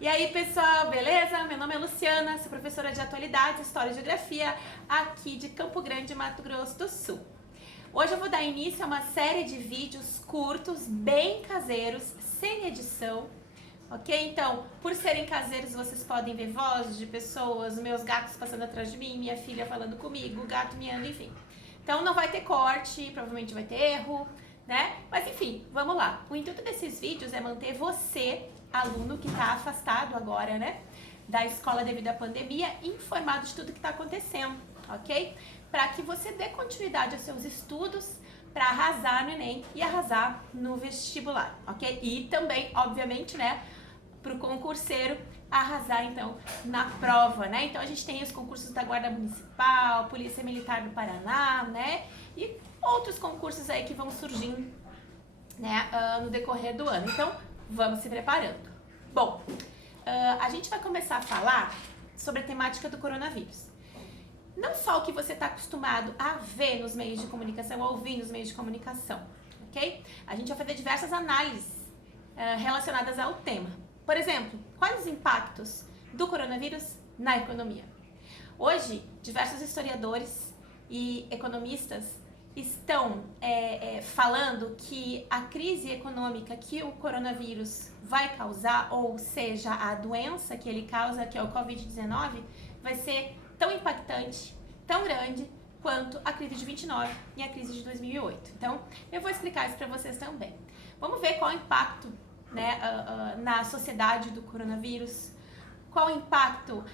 E aí, pessoal, beleza? Meu nome é Luciana, sou professora de Atualidades, História e Geografia aqui de Campo Grande, Mato Grosso do Sul. Hoje eu vou dar início a uma série de vídeos curtos, bem caseiros, sem edição, ok? Então, por serem caseiros, vocês podem ver vozes de pessoas, meus gatos passando atrás de mim, minha filha falando comigo, o gato miando, enfim. Então não vai ter corte, provavelmente vai ter erro, né? Mas enfim, vamos lá. O intuito desses vídeos é manter você, aluno que está afastado agora, né, da escola devido à pandemia, informado de tudo que está acontecendo, ok? Para que você dê continuidade aos seus estudos, para arrasar no Enem e arrasar no vestibular, ok? E também, obviamente, né, para o concurseiro arrasar, então, na prova, né? Então, a gente tem os concursos da Guarda Municipal, Polícia Militar do Paraná, né? E outros concursos aí que vão surgindo, né, no decorrer do ano. Então, vamos se preparando. Bom, a gente vai começar a falar sobre a temática do coronavírus. Não só o que você está acostumado a ver nos meios de comunicação, a ouvir nos meios de comunicação, ok? A gente vai fazer diversas análises relacionadas ao tema. Por exemplo, quais os impactos do coronavírus na economia? Hoje, diversos historiadores e economistas estão falando que a crise econômica que o coronavírus vai causar, ou seja, a doença que ele causa, que é o Covid-19, vai ser tão impactante, tão grande, quanto a crise de 29 e a crise de 2008. Então, eu vou explicar isso para vocês também. Vamos ver qual é o impacto, né, na sociedade do coronavírus, qual o impacto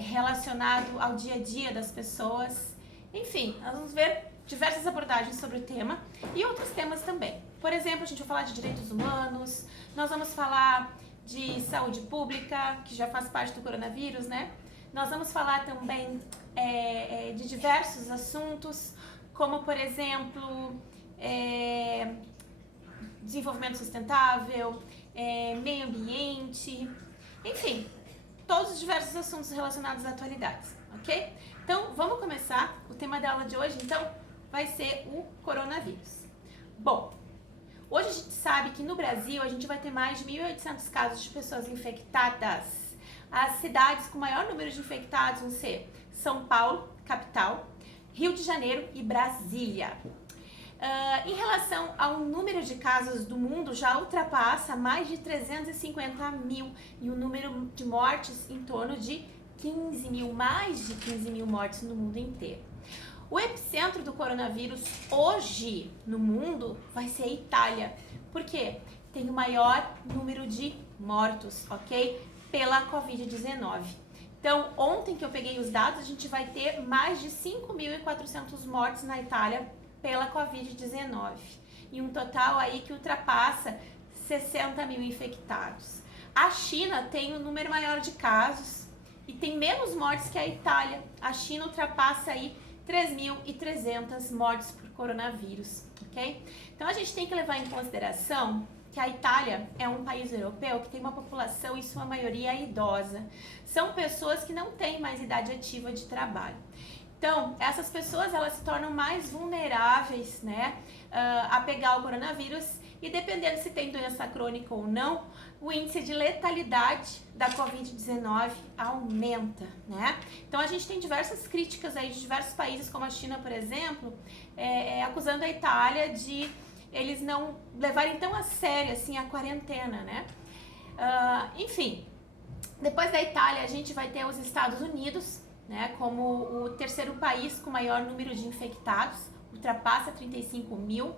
relacionado ao dia a dia das pessoas. Enfim, nós vamos ver diversas abordagens sobre o tema e outros temas também. Por exemplo, a gente vai falar de direitos humanos, nós vamos falar de saúde pública, que já faz parte do coronavírus, né? Nós vamos falar também de diversos assuntos, como, por exemplo, desenvolvimento sustentável, meio ambiente, enfim, todos os diversos assuntos relacionados a atualidades, ok? Então, vamos começar. O tema da aula de hoje, então, vai ser o coronavírus. Bom, hoje a gente sabe que no Brasil a gente vai ter mais de 1.800 casos de pessoas infectadas. As cidades com maior número de infectados vão ser São Paulo, capital, Rio de Janeiro e Brasília. Em relação ao número de casos do mundo, já ultrapassa mais de 350 mil e o número de mortes em torno de 15 mil, mais de 15 mil mortes no mundo inteiro. O epicentro do coronavírus hoje no mundo vai ser a Itália. Por quê? Tem o maior número de mortos, ok? Pela Covid-19. Então, ontem que eu peguei os dados, a gente vai ter mais de 5.400 mortes na Itália pela Covid-19. E um total aí que ultrapassa 60 mil infectados. A China tem um número maior de casos e tem menos mortes que a Itália. A China ultrapassa aí 3.300 mortes por coronavírus, ok? Então, a gente tem que levar em consideração que a Itália é um país europeu que tem uma população, em sua maioria, idosa. São pessoas que não têm mais idade ativa de trabalho. Então, essas pessoas, elas se tornam mais vulneráveis, né, a pegar o coronavírus e, dependendo se tem doença crônica ou não, o índice de letalidade da Covid-19 aumenta, né? Então, a gente tem diversas críticas aí de diversos países, como a China, por exemplo, acusando a Itália de eles não levarem tão a sério assim a quarentena, né? Enfim, depois da Itália a gente vai ter os Estados Unidos, né, como o terceiro país com maior número de infectados, ultrapassa 35 mil,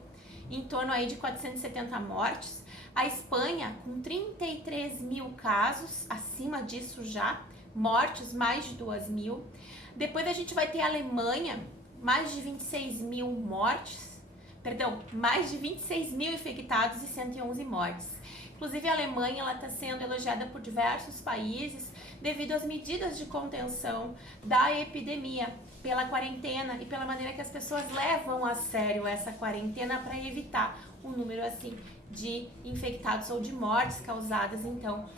em torno aí de 470 mortes. A Espanha com 33 mil casos, acima disso já, mortes mais de 2 mil. Depois a gente vai ter a Alemanha, mais de 26 mil mortes. Mais de 26 mil infectados e 111 mortes. Inclusive, a Alemanha está sendo elogiada por diversos países devido às medidas de contenção da epidemia, pela quarentena e pela maneira que as pessoas levam a sério essa quarentena para evitar um número assim de infectados ou de mortes causadas, então,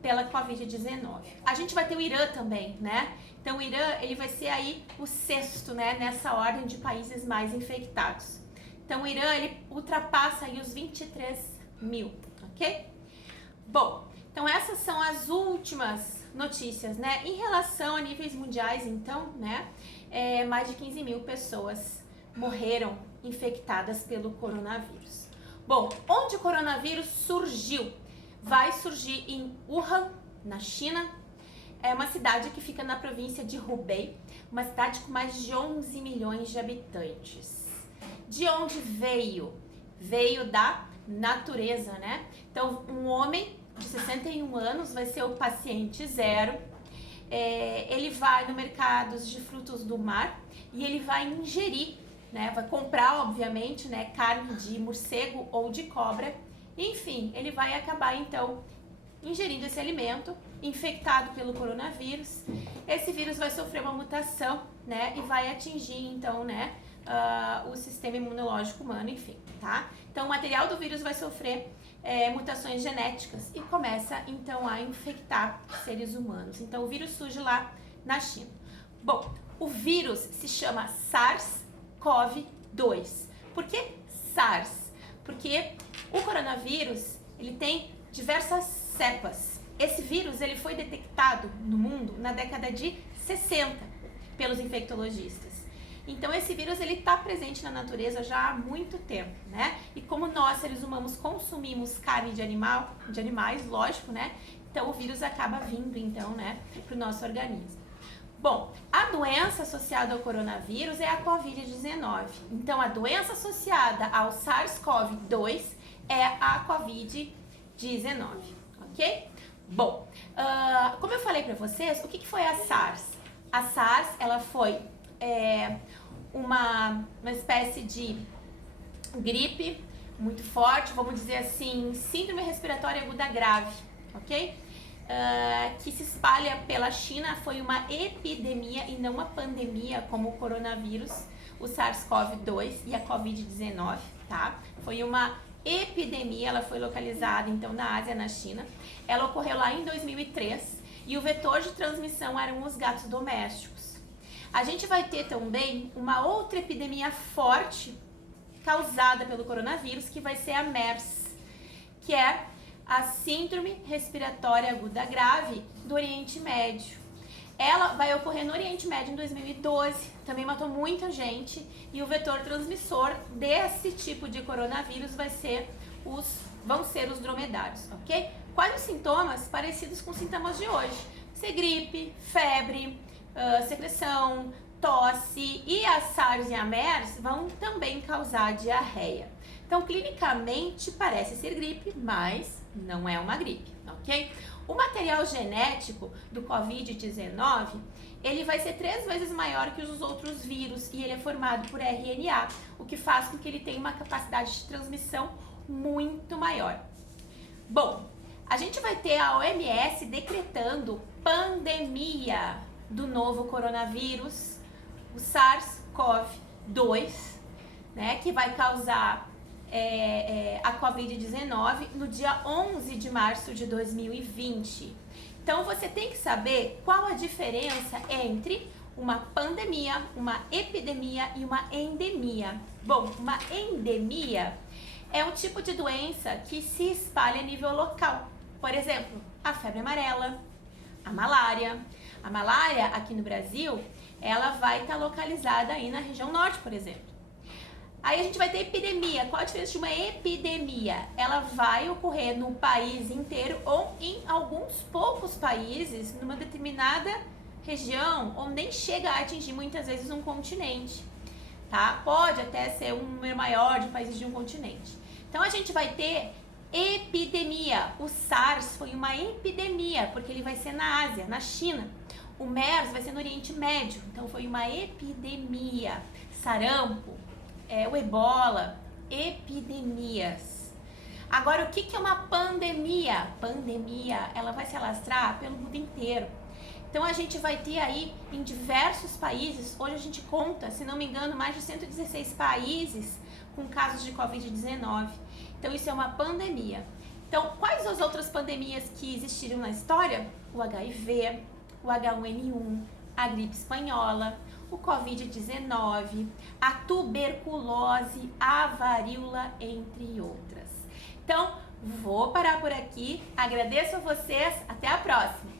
pela Covid-19. A gente vai ter o Irã também, né? Então, o Irã, ele vai ser aí o sexto, né, nessa ordem de países mais infectados. Então, o Irã, ele ultrapassa aí os 23 mil, ok? Bom, Então essas são as últimas notícias, né? Em relação a níveis mundiais, então, né? Mais de 15 mil pessoas morreram infectadas pelo coronavírus. Bom, onde o coronavírus surgiu? Vai surgir em Wuhan, na China. É uma cidade que fica na província de Hubei, uma cidade com mais de 11 milhões de habitantes. De onde veio? Veio da natureza, né? Então, um homem de 61 anos vai ser o paciente zero. Ele vai no mercado de frutos do mar e ele vai ingerir, né? Vai comprar, obviamente, né? Carne de morcego ou de cobra. Enfim, ele vai acabar, então, ingerindo esse alimento, infectado pelo coronavírus. Esse vírus vai sofrer uma mutação, né? E vai atingir, então, né? O sistema imunológico humano, enfim, tá? Então, o material do vírus vai sofrer mutações genéticas e começa, então, a infectar seres humanos. Então, o vírus surge lá na China. Bom, o vírus se chama SARS-CoV-2. Por que SARS? Porque o coronavírus, ele tem diversas cepas. Esse vírus, ele foi detectado no mundo na década de 60 pelos infectologistas. Então, esse vírus, ele está presente na natureza já há muito tempo, né? E como nós, seres humanos, consumimos carne de animais, lógico, né? Então, o vírus acaba vindo, então, né, para o nosso organismo. Bom, a doença associada ao coronavírus é a Covid-19. Então, a doença associada ao SARS-CoV-2 é a Covid-19, ok? Bom, como eu falei para vocês, o que foi a SARS? A SARS, ela foi uma espécie de gripe muito forte, vamos dizer assim, síndrome respiratória aguda grave, ok? Que se espalha pela China, foi uma epidemia e não uma pandemia como o coronavírus, o SARS-CoV-2 e a Covid-19, tá? Foi uma epidemia, ela foi localizada então na Ásia, na China. Ela ocorreu lá em 2003 e o vetor de transmissão eram os gatos domésticos. A gente vai ter também uma outra epidemia forte causada pelo coronavírus, que vai ser a MERS, que é a Síndrome Respiratória Aguda Grave do Oriente Médio. Ela vai ocorrer no Oriente Médio em 2012, também matou muita gente, e o vetor transmissor desse tipo de coronavírus vão ser os dromedários, ok? Quais os sintomas? Parecidos com os sintomas de hoje. Ser gripe, febre, secreção, tosse, e a SARS e a MERS vão também causar diarreia. Então, clinicamente, parece ser gripe, mas não é uma gripe, ok? O material genético do Covid-19, ele vai ser 3 vezes maior que os outros vírus e ele é formado por RNA, o que faz com que ele tenha uma capacidade de transmissão muito maior. Bom, a gente vai ter a OMS decretando pandemia do novo coronavírus, o SARS-CoV-2, né, que vai causar a Covid-19 no dia 11 de março de 2020. Então, você tem que saber qual a diferença entre uma pandemia, uma epidemia e uma endemia. Bom, uma endemia é um tipo de doença que se espalha a nível local. Por exemplo, a febre amarela, a malária. A malária, aqui no Brasil, ela vai estar localizada aí na região norte, por exemplo. Aí a gente vai ter epidemia. Qual a diferença de uma epidemia? Ela vai ocorrer no país inteiro ou em alguns poucos países, numa determinada região, ou nem chega a atingir muitas vezes um continente, tá? Pode até ser um número maior de países de um continente. Então a gente vai ter epidemia. O SARS foi uma epidemia, porque ele vai ser na Ásia, na China. O MERS vai ser no Oriente Médio, então foi uma epidemia. Sarampo, o ebola, epidemias. Agora, o que é uma pandemia? Pandemia, ela vai se alastrar pelo mundo inteiro. Então, a gente vai ter aí em diversos países, hoje a gente conta, se não me engano, mais de 116 países com casos de Covid-19. Então, isso é uma pandemia. Então, quais as outras pandemias que existiram na história? O HIV, o H1N1, a gripe espanhola, o Covid-19, a tuberculose, a varíola, entre outras. Então, Vou parar por aqui, agradeço a vocês, até a próxima!